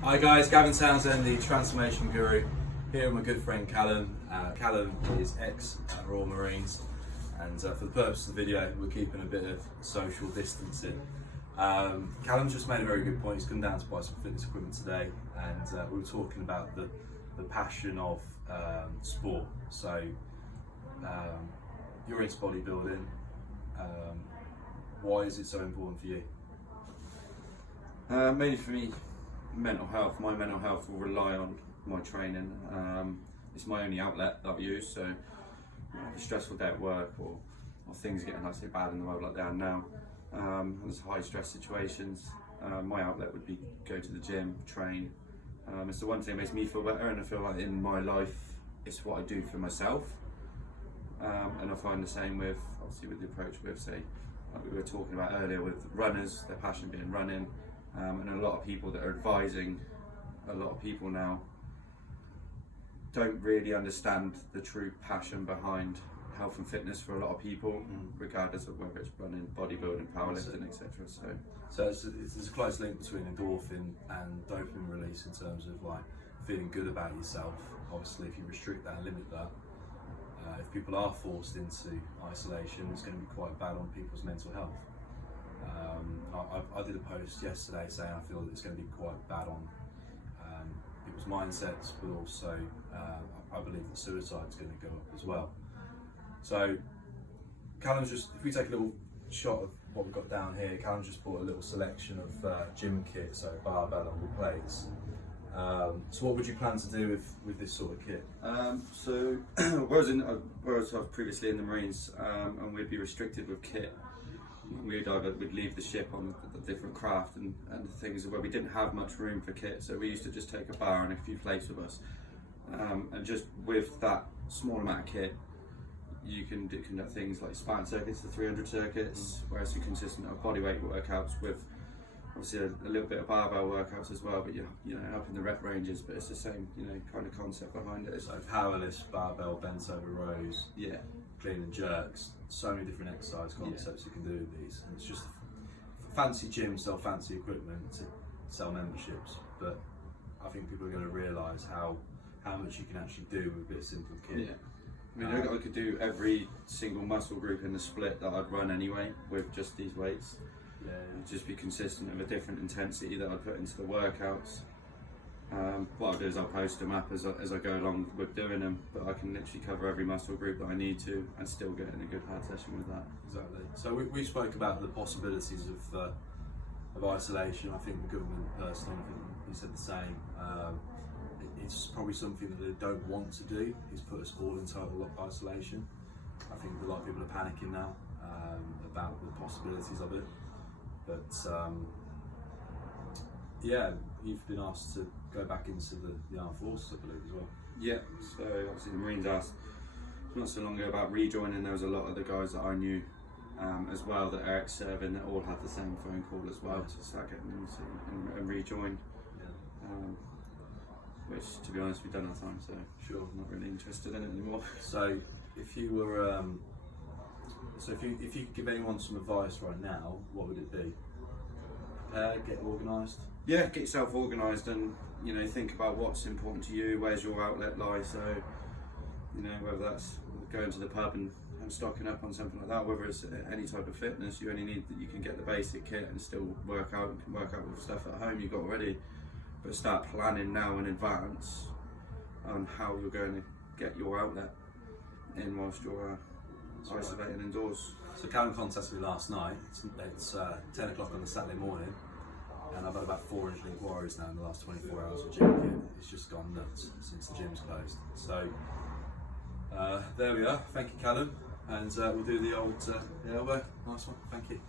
Hi guys, Gavin Townsend, the Transformation Guru, here with my good friend Callum. Callum is ex-Royal Marines, and for the purpose of the video we're keeping a bit of social distancing. Callum's just made a very good point. He's come down to buy some fitness equipment today, and we were talking about the passion of sport. So you're into bodybuilding. Why is it so important for you? Mainly for me, mental health. My mental health will rely on my training. It's my only outlet that I use. So, I have a stressful day at work, or things are getting like so bad in the world like they are now. There's high stress situations. My outlet would be go to the gym, train. It's the one thing that makes me feel better, and I feel like in my life, it's what I do for myself. And I find the same with, obviously, with the approach with, say, like we were talking about earlier, with runners, their passion being running. And a lot of people that are advising a lot of people now don't really understand the true passion behind health and fitness for a lot of people, regardless of whether it's running, bodybuilding, powerlifting, etc. So there's a close link between endorphin and dopamine release in terms of like feeling good about yourself. Obviously, if you restrict that and limit that, if people are forced into isolation, it's going to be quite bad on people's mental health. I did a post yesterday saying I feel that it's going to be quite bad on people's mindsets, but also I believe that suicide is going to go up as well. So Callum's just, if we take a little shot of what we've got down here, Callum's just bought a little selection of gym kit, so barbell and all plates. So what would you plan to do with this sort of kit? So whereas I was previously in the Marines, and we'd be restricted with kit. We'd leave the ship on the different craft and things where we didn't have much room for kit, so we used to just take a bar and a few plates with us, and just with that small amount of kit you can conduct things like Spartan circuits to 300 circuits, whereas you consistent of bodyweight workouts with obviously a little bit of barbell workouts as well, but you know, up in the rep ranges, but it's the same kind of concept behind it. So powerlifts, barbell, bent over rows, clean and jerks, so many different exercise concepts you can do with these. And it's just fancy gyms sell fancy equipment to sell memberships, but I think people are going to realise how much you can actually do with a bit of simple kit. I mean, I could do every single muscle group in the split that I'd run anyway with just these weights. Just be consistent with a different intensity that I put into the workouts. What I'll do is I'll post them up as I go along with doing them, but I can literally cover every muscle group that I need to and still get in a good hard session with that. Exactly. So we spoke about the possibilities of isolation. I think the government personally, I think he said the same. It's probably something that they don't want to do, is put us all in total isolation. I think a lot of people are panicking now about the possibilities of it. But you've been asked to go back into the armed forces, I believe, as well. Yeah, so obviously the Marines asked not so long ago about rejoining. There was a lot of the guys that I knew as well that are ex-serving that all had the same phone call as well to start getting into and rejoin. Which, to be honest, we've done our time, so sure, I'm not really interested in it anymore. So if you were, if you could give anyone some advice right now, what would it be? Prepare, get organised. Yeah, get yourself organised, and think about what's important to you. Where's your outlet lie? So whether that's going to the pub and stocking up on something like that, whether it's any type of fitness, you only need that you can get the basic kit and still work out. You can work out with stuff at home you've got already. But start planning now in advance on how you're going to get your outlet in whilst you're isolating indoors. So Callum contacted me last night. It's 10 o'clock on a Saturday morning, and I've had about 400 inquiries now in the last 24 hours for gym kit. It's just gone nuts since the gym's closed. So there we are. Thank you, Callum, and we'll do the old elbow. Nice one. Thank you.